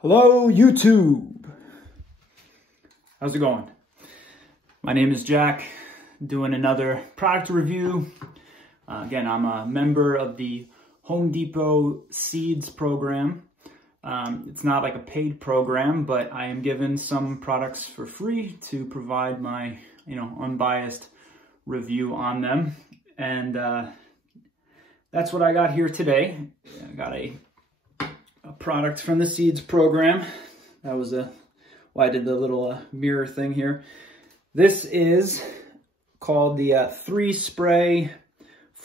Hello, YouTube. How's it going? My name is Jack, doing another product review. Again, I'm a member of the Home Depot Seeds program. It's not like a paid program, but I am given some products for free to provide my, unbiased review on them. And that's what I got here today. I got a product from the Seeds program. That was why I did the little mirror thing here. This is called the 3-spray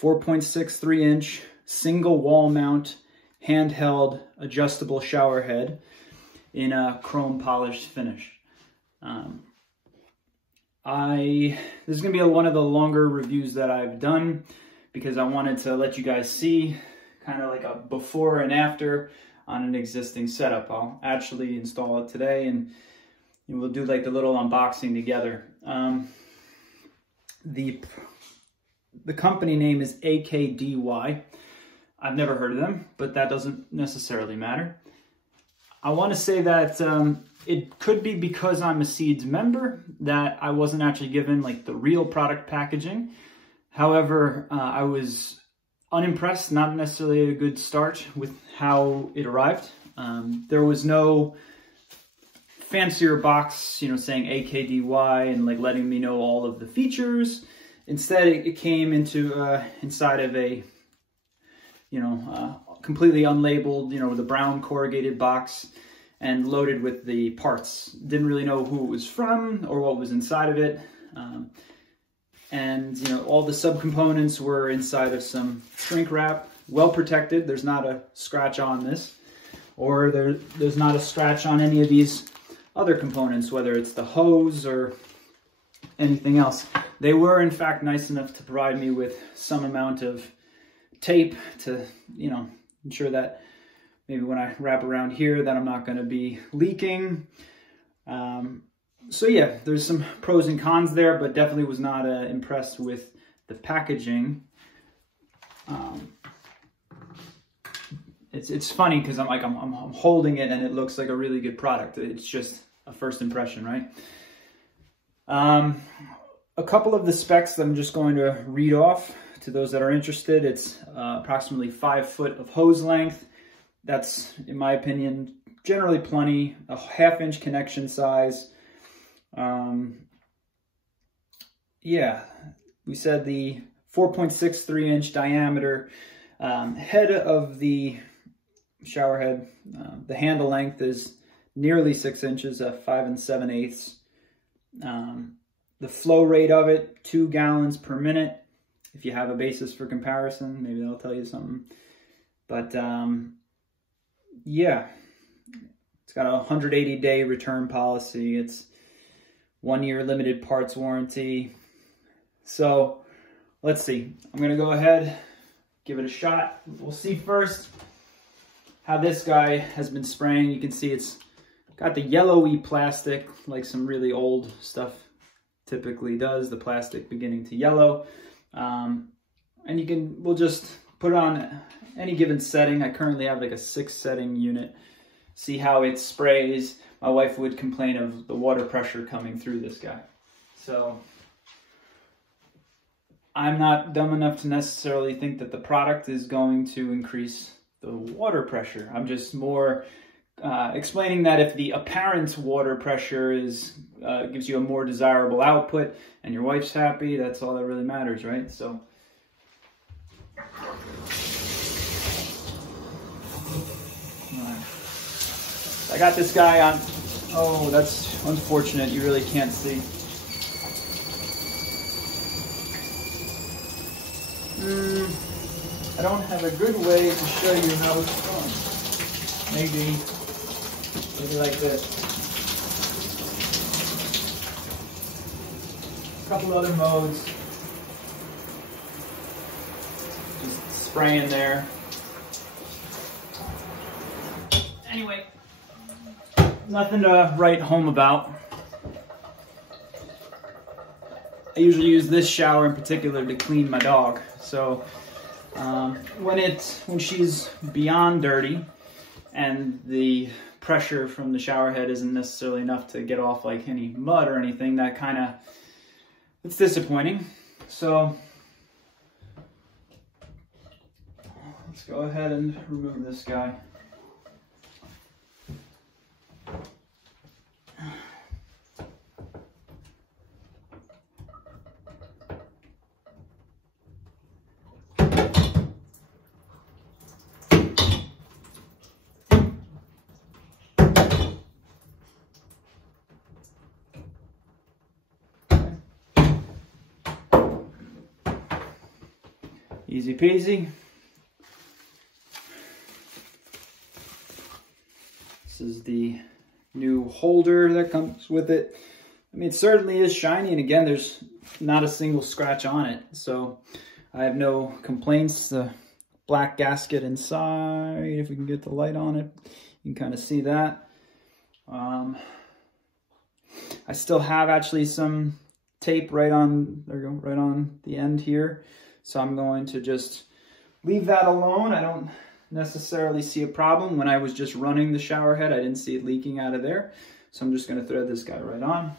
4.63 inch single wall mount handheld adjustable shower head in a chrome polished finish. This is gonna be one of the longer reviews that I've done because I wanted to let you guys see kind of like a before and after on an existing setup. I'll actually install it today and we'll do like the little unboxing together. The company name is AKDY. I've never heard of them, but that doesn't necessarily matter. I want to say that it could be because I'm a Seeds member that I wasn't actually given like the real product packaging. However, I was unimpressed, not necessarily a good start with how it arrived. There was no fancier box, saying AKDY and like letting me know all of the features. Instead, it came inside of a, completely unlabeled, the brown corrugated box and loaded with the parts. Didn't really know who it was from or what was inside of it. And all the subcomponents were inside of some shrink wrap, well protected. There's not a scratch on this, or there's not a scratch on any of these other components, whether it's the hose or anything else. They were in fact nice enough to provide me with some amount of tape to, ensure that maybe when I wrap around here that I'm not going to be leaking. So yeah, there's some pros and cons there, but definitely was not impressed with the packaging. It's funny because I'm holding it and it looks like a really good product. It's just a first impression, right? A couple of the specs that I'm just going to read off to those that are interested. It's approximately 5 foot of hose length. That's, in my opinion, generally plenty. A 1/2 inch connection size. Yeah, we said the 4.63 inch diameter head of the shower head. The handle length is nearly 6 inches at 5 7/8. The flow rate of it, 2 gallons per minute. If you have a basis for comparison, maybe that'll tell you something. But yeah, it's got a 180-day return policy. It's 1 year limited parts warranty. So let's see. I'm gonna go ahead, give it a shot. We'll see first how this guy has been spraying. You can see it's got the yellowy plastic like some really old stuff typically does, the plastic beginning to yellow. And we'll just put it on any given setting. I currently have like a 6 setting unit. See how it sprays. My wife would complain of the water pressure coming through this guy. So I'm not dumb enough to necessarily think that the product is going to increase the water pressure. I'm just more explaining that if the apparent water pressure gives you a more desirable output and your wife's happy, that's all that really matters, right? So I got this guy on, oh, that's unfortunate. You really can't see. I don't have a good way to show you how it's done. Maybe like this. A couple other modes. Just spraying there. Anyway, nothing to write home about. I usually use this shower in particular to clean my dog. So when she's beyond dirty and the pressure from the shower head isn't necessarily enough to get off like any mud or anything, that kind of, it's disappointing. So let's go ahead and remove this guy. Easy peasy. This is the new holder that comes with it. I mean, it certainly is shiny, and again, there's not a single scratch on it, so I have no complaints. The black gasket inside, if we can get the light on it, you can kind of see that. I still have actually some tape right on, there we go, right on the end here. So I'm going to just leave that alone. I don't necessarily see a problem. When I was just running the shower head, I didn't see it leaking out of there. So I'm just going to thread this guy right on.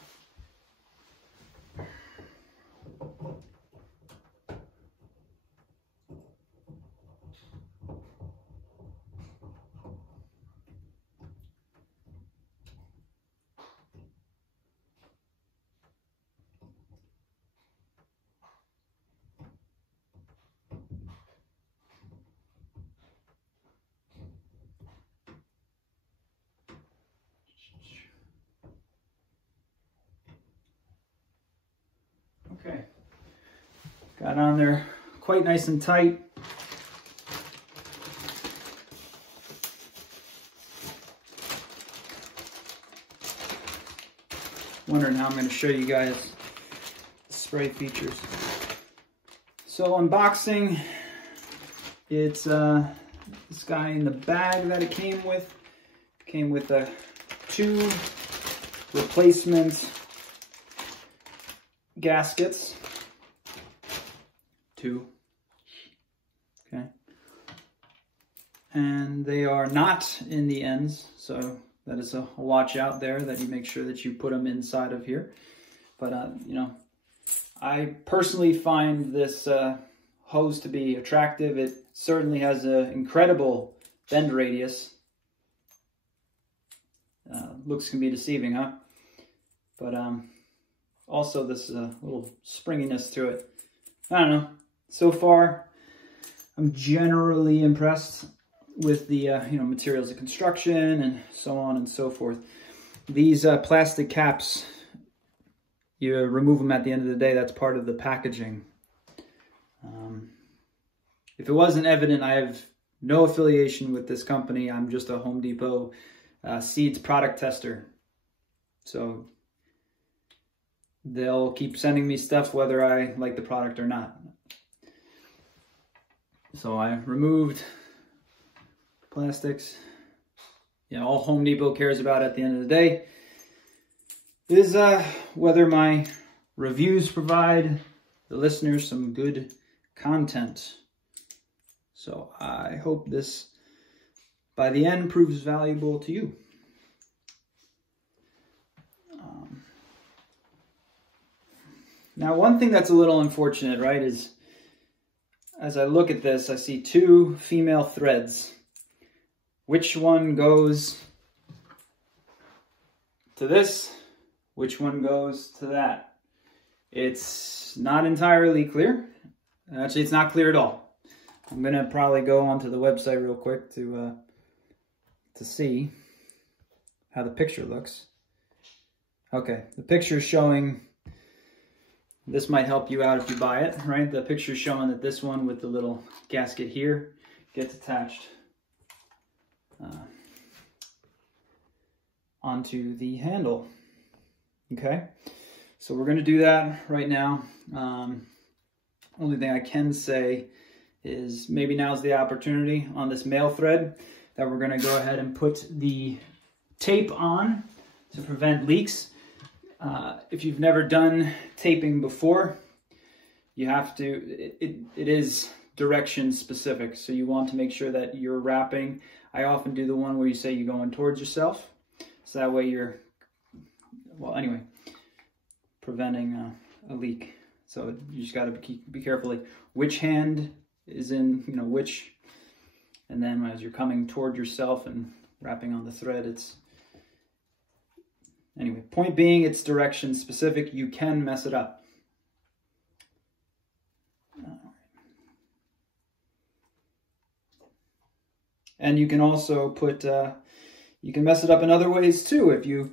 Okay, got on there quite nice and tight. Wondering how I'm going to show you guys the spray features. So unboxing, it's this guy in the bag that it came with. It came with 2 replacement gaskets. 2. Okay. And they are not in the ends, so that is a watch out there, that you make sure that you put them inside of here. But you know, I personally find this hose to be attractive. It certainly has an incredible bend radius. Looks can be deceiving, huh? But also this little springiness to it. I don't know. So far, I'm generally impressed with the you know, materials of construction and so on and so forth. These plastic caps, you remove them at the end of the day. That's part of the packaging. If it wasn't evident, I have no affiliation with this company. I'm just a Home Depot seeds product tester. So they'll keep sending me stuff whether I like the product or not. So I removed plastics. Yeah, all Home Depot cares about at the end of the day is whether my reviews provide the listeners some good content. So I hope this, by the end, proves valuable to you. Now, one thing that's a little unfortunate, right, is as I look at this, I see 2 female threads. Which one goes to this? Which one goes to that? It's not entirely clear. Actually, it's not clear at all. I'm gonna probably go onto the website real quick to see how the picture looks. Okay, the picture is showing. This might help you out if you buy it, right? The picture is showing that this one with the little gasket here gets attached onto the handle. Okay, so we're going to do that right now. Only thing I can say is maybe now's the opportunity on this male thread that we're going to go ahead and put the tape on to prevent leaks. If you've never done taping before, you have to, it is direction specific. So you want to make sure that you're wrapping I often do the one where you say you're going towards yourself. So that way you're, well, anyway, preventing a leak. So you just got to be careful, like which hand is in, you know, which, and then as you're coming toward yourself and wrapping on the thread, it's, anyway, point being, it's direction specific. You can mess it up. And you can also put, you can mess it up in other ways too. If you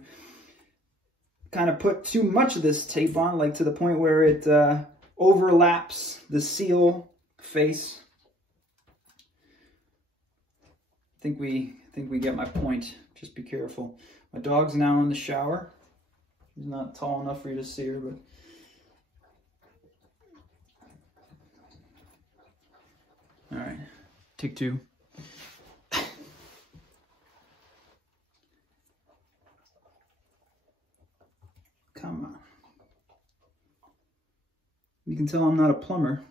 kind of put too much of this tape on, like to the point where it overlaps the seal face. I think we get my point. Just be careful. My dog's now in the shower. She's not tall enough for you to see her, but all right, take two. Come on. You can tell I'm not a plumber.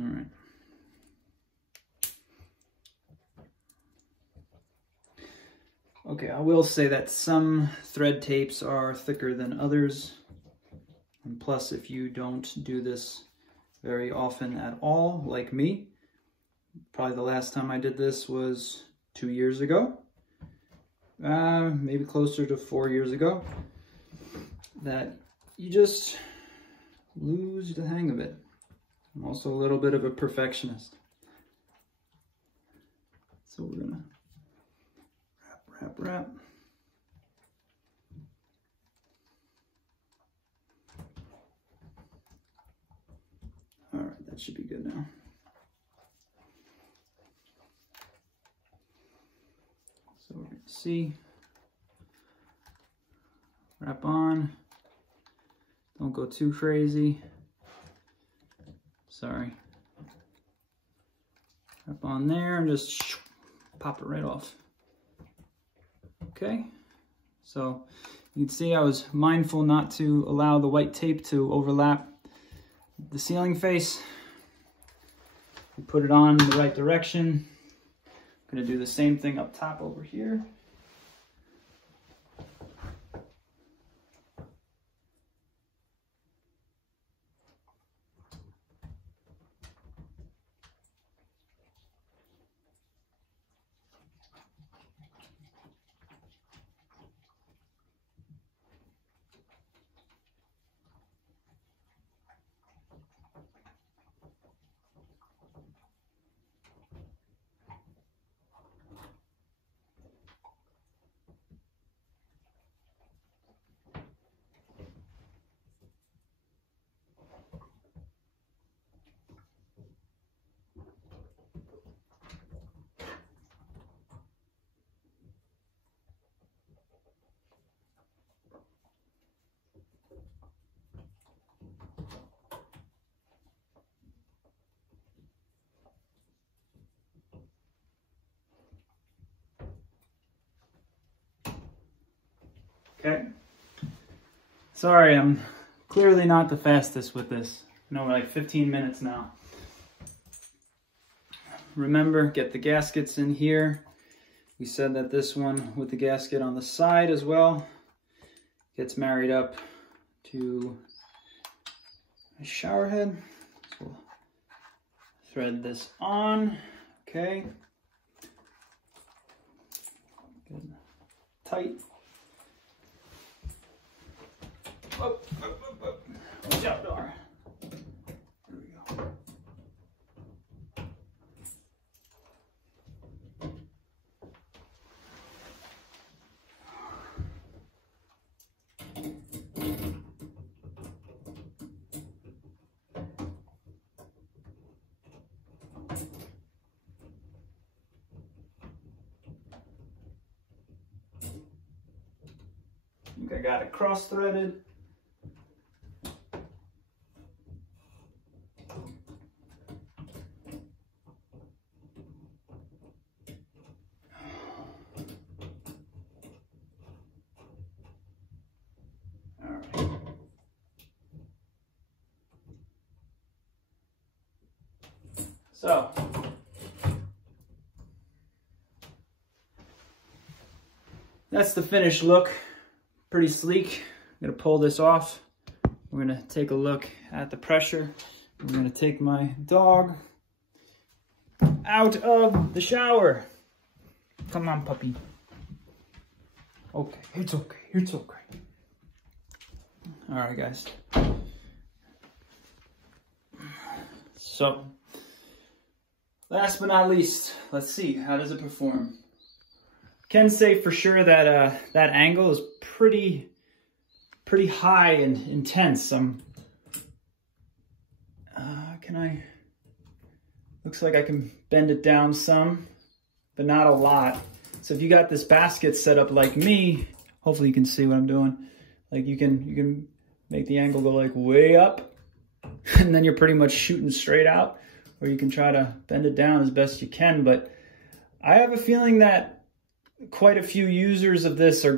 All right. Okay, I will say that some thread tapes are thicker than others. And plus, if you don't do this very often at all, like me, probably the last time I did this was 2 years ago, maybe closer to 4 years ago, that you just lose the hang of it. I'm also a little bit of a perfectionist. So we're gonna wrap. All right, that should be good now. So we're gonna see, wrap on, don't go too crazy. Sorry. Wrap on there and just pop it right off. Okay, so you can see I was mindful not to allow the white tape to overlap the sealing face. We put it on in the right direction. I'm gonna do the same thing up top over here. Okay. Sorry, I'm clearly not the fastest with this. No, like 15 minutes now. Remember, get the gaskets in here. We said that this one with the gasket on the side as well gets married up to a shower head. So we'll thread this on. Okay. Good. Tight. Up. Watch out, Dar. There we go. I think I got it cross-threaded. So, that's the finished look. Pretty sleek. I'm gonna pull this off. We're gonna take a look at the pressure. I'm gonna take my dog out of the shower. Come on, puppy. Okay, it's okay, it's okay. All right, guys. So, last but not least, let's see, how does it perform? Can say for sure that that angle is pretty high and intense. Looks like I can bend it down some, but not a lot. So if you got this basket set up like me, hopefully you can see what I'm doing. Like you can make the angle go like way up, and then you're pretty much shooting straight out, or you can try to bend it down as best you can. But I have a feeling that quite a few users of this are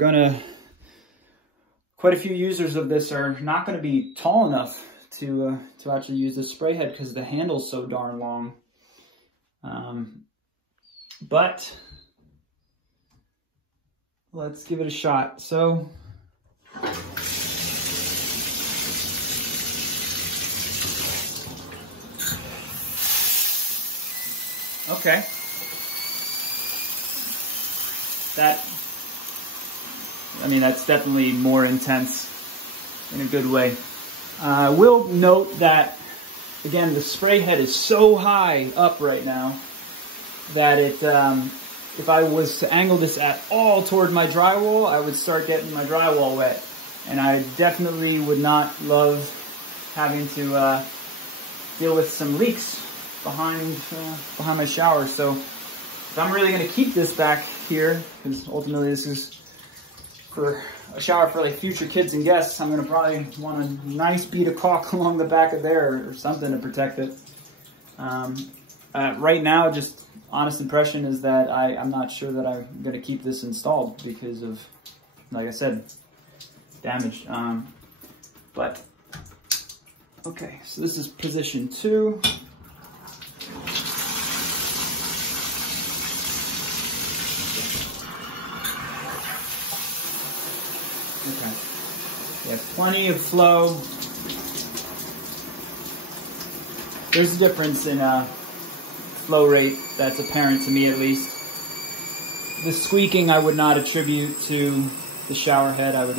not gonna be tall enough to actually use the spray head because the handle's so darn long. But let's give it a shot. So okay. That's definitely more intense in a good way. I will note that, again, the spray head is so high up right now that if I was to angle this at all toward my drywall, I would start getting my drywall wet. And I definitely would not love having to deal with some leaks behind my shower. So if I'm really going to keep this back here, because ultimately this is for a shower for like future kids and guests, I'm going to probably want a nice bead of caulk along the back of there or something to protect it. Right now, just honest impression is that I'm not sure that I'm going to keep this installed because of, like I said, damage. But okay, so this is position 2. Okay, we have plenty of flow. There's a difference in flow rate that's apparent to me, at least. The squeaking I would not attribute to the shower head. I would,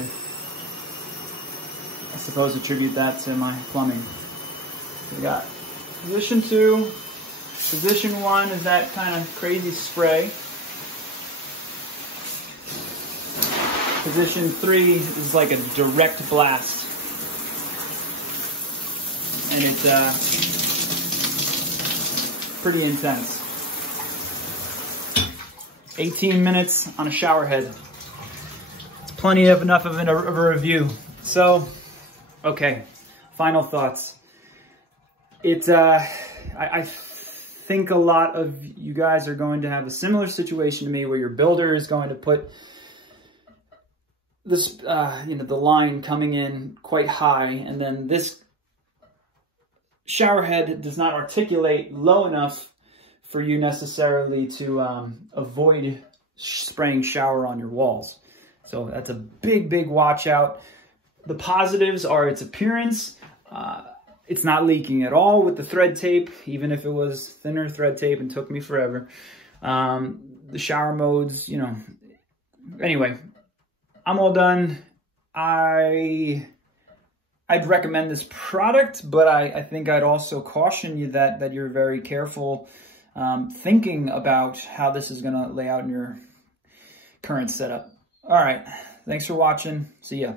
I suppose, attribute that to my plumbing. We got position 2. Position 1 is that kind of crazy spray. Position 3 is like a direct blast. And it's pretty intense. 18 minutes on a shower head. It's plenty of enough of a review. So, okay, final thoughts. I think a lot of you guys are going to have a similar situation to me where your builder is going to put this, the line coming in quite high, and then this shower head does not articulate low enough for you necessarily to avoid spraying shower on your walls. So that's a big, big watch out. The positives are its appearance. It's not leaking at all with the thread tape, even if it was thinner thread tape and took me forever. The shower modes, anyway, I'm all done. I'd recommend this product, but I think I'd also caution you that you're very careful thinking about how this is gonna lay out in your current setup. All right, thanks for watching. See ya.